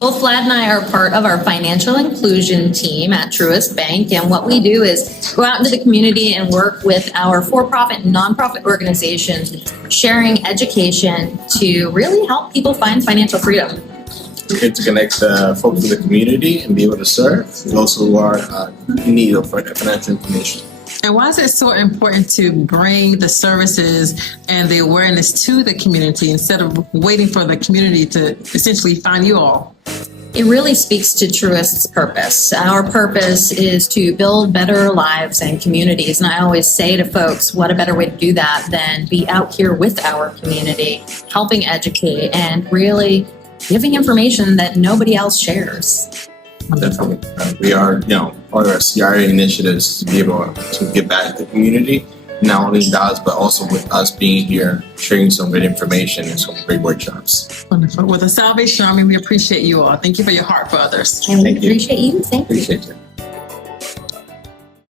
Both Vlad and I are part of our financial inclusion team at Truist Bank, and what we do is go out into the community and work with our for-profit and nonprofit organizations, sharing education to really help people find financial freedom. We're here to connect folks with the community and be able to serve those who are in need of financial information. And why is it so important to bring the services and the awareness to the community instead of waiting for the community to essentially find you all? It really speaks to Truist's purpose. Our purpose is to build better lives and communities. And I always say to folks, what a better way to do that than be out here with our community, helping educate and really giving information that nobody else shares. Definitely. We are, part of our CRA initiatives to be able to give back to the community, not only dollars, but also with us being here, sharing some great information and some great workshops. Wonderful. Well, the Salvation Army, we appreciate you all. Thank you for your heart for others. And we Thank you. appreciate you. Thank you. Appreciate it.